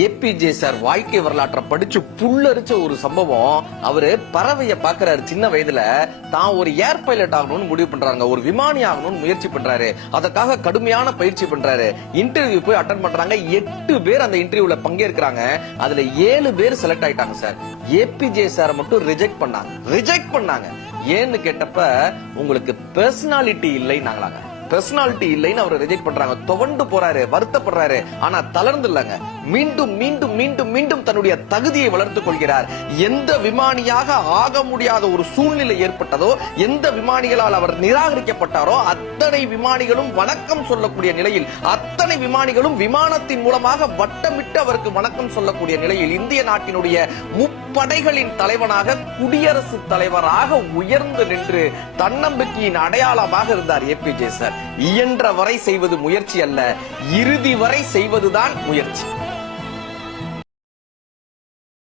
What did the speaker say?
APJ sir வாழ்க்கை வரலாற்றை படிச்சு புல்லரிச்ச ஒரு சம்பவம். அவரு பறவைய பாக்குறாரு சின்ன வயதுல, தான் ஒரு ஏர் பைலட் ஆகணும்னு முடிவு பண்றாங்க, ஒரு விமானி ஆகணும்னு முயற்சி பண்றாரு. அதற்காக கடுமையான பயிற்சி பண்றாரு. இன்டர்வியூ போய் அட்டன் பண்றாங்க. 8 பேர் அந்த இன்டர்வியூல பங்கேற்கிறாங்க. அதுல 7 பேர் செலக்ட் ஆயிட்டாங்க சார். ஏபிஜே சார் மட்டும் ரிஜெக்ட் பண்ணாங்க. ஏன்னு கேட்டப்ப, உங்களுக்கு பர்சனாலிட்டி இல்லை நாங்களாங்க. பர்சனாலிட்டி இல்லைன்னு அவர் ரிஜெக்ட் பண்றாங்க. துவண்டு போறாரு, வருத்தப்படுறாரு. ஆனா தளர்ந்து இல்லங்க, மீண்டும் மீண்டும் மீண்டும் மீண்டும் தன்னுடைய தகுதியை வளர்த்துக் கொள்கிறார். எந்த விமானியாக ஆக முடியாத ஒரு சூழ்நிலை ஏற்பட்டதோ, எந்த விமானிகளால் அவர் நிராகரிக்கப்பட்டாரோ, அத்தனை விமானிகளும் வணக்கம் சொல்லக்கூடிய நிலையில், அத்தனை விமானிகளும் விமானத்தின் மூலமாக வட்டமிட்டு அவருக்கு வணக்கம் சொல்லக்கூடிய நிலையில், இந்திய நாட்டினுடைய முப்படைகளின் தலைவனாக, குடியரசுத் தலைவராக உயர்ந்து நின்று தன்னம்பிக்கையின் அடையாளமாக இருந்தார் ஏபிஜே சார். இயன்ற வரை செய்வது முயற்சி அல்ல, இறுதி வரை செய்வதுதான் முயற்சி.